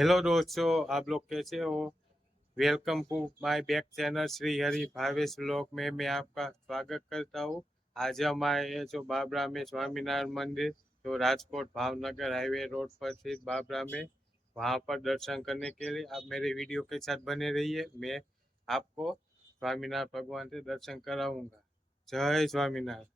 Hello दोस्तों, आप लोग कैसे हो। Welcome to my back channel Shri Hari Bhavesh vlog में मैं आपका स्वागत करता हूँ। आज हम आए हैं जो बाबरा में स्वामीनारायण मंदिर, जो राजकोट भावनगर हाईवे रोड पर स्थित बाबरा में, वहाँ पर दर्शन करने के लिए आप मेरे वीडियो के साथ बने रहिए। मैं आपको स्वामीनारायण भगवान से दर्शन कराऊंगा। जय स्वामीनारायण।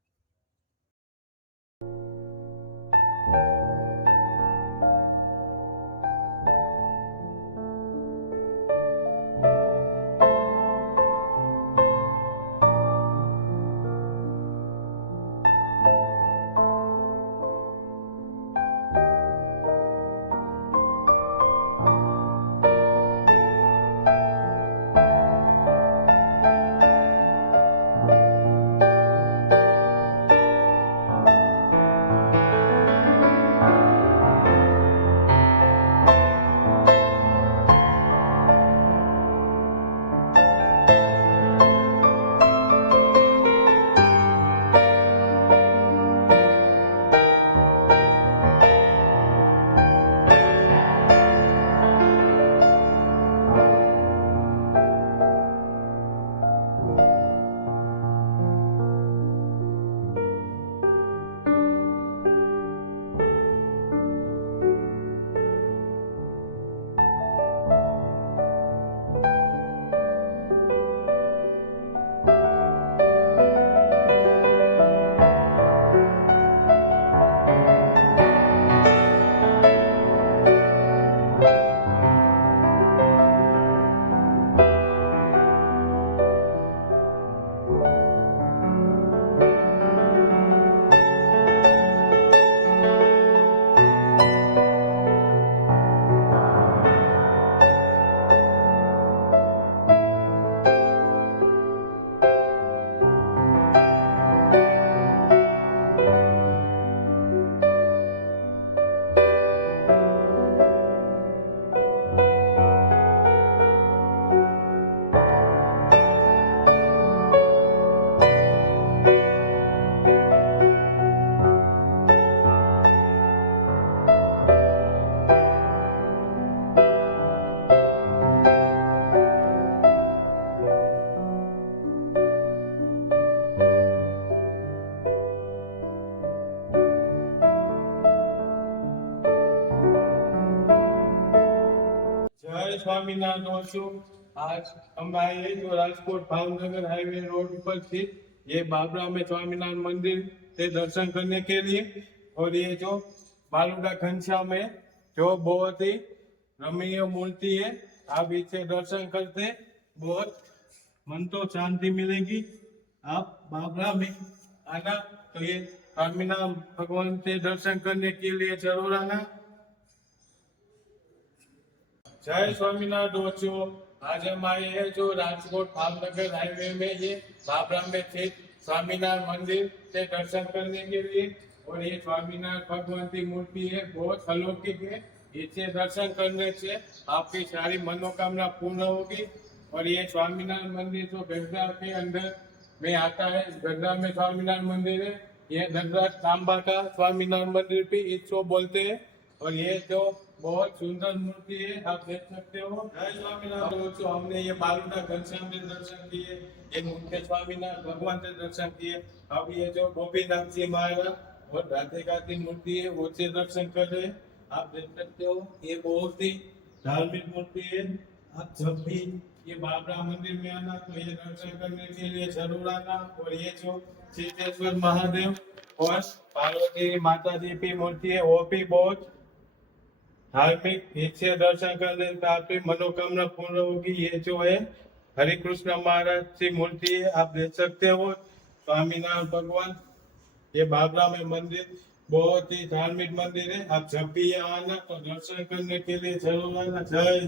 जय स्वामीनारायण दोस्तों, आज हम आए हैं जो राजकोट भावनगर हाईवे रोड पर स्थित ये बाबरा में स्वामीनारायण मंदिर से दर्शन करने के लिए। और ये जो बालूड़ा घनश्याम है, जो बहुत ही रमणीय मूर्ति है। आप इसे दर्शन करते बहुत मन तो शांति मिलेगी। आप बाबरा में आना तो ये स्वामीनारायण भगवान से दर्शन करने के लिए जरूर आना। जय स्वामीनारायण दोस्तों, आज हम आए हैं जो राजकोट भावनगर हाईवे में ये बाबरा में स्थित स्वामीनारायण मंदिर से दर्शन करने के लिए। और ये स्वामीनारायण भगवान की मूर्ति है, बहुत अलौकिक है। इसे दर्शन करने से आपकी सारी मनोकामना पूर्ण होगी। और ये स्वामीनारायण मंदिर जो गढ़ा के अंदर में आता है, गढ़ा में स्वामीनारायण मंदिर है। ये गढ़ा तांबा का स्वामीनारायण मंदिर भी इसको बोलते हैं। और ये जो बहुत सुंदर मूर्ति है, आप देख सकते हो। जय स्वामीनारायण दोस्तों, हमने ये बालूड़ा घनश्याम के दर्शन किए, ये मुख्य स्वामीनारायण भगवान के दर्शन किए। अब ये जो गोपीनाथ जी महाराज और राधिका की मूर्ति है, वो से दर्शन कर रहे हैं। आप देख सकते हो, ये बहुत ही धार्मिक मूर्ति है। आप जब भी ये बाबरा मंदिर में आना तो ये दर्शन करने के लिए जरूर आना। और ये जो सिद्धेश्वर महादेव और पार्वती माता जी की मूर्ति है, वो भी बहुत धार्मिक। इसे दर्शन करने से आपकी मनोकामना पूर्ण होगी। ये जो है हरे कृष्ण महाराज की मूर्ति है, आप देख सकते हो। स्वामीनारायण भगवान, ये बाबरा में मंदिर बहुत ही धार्मिक मंदिर है। आप जब भी यहाँ आना तो दर्शन करने के लिए जरूर आना। जय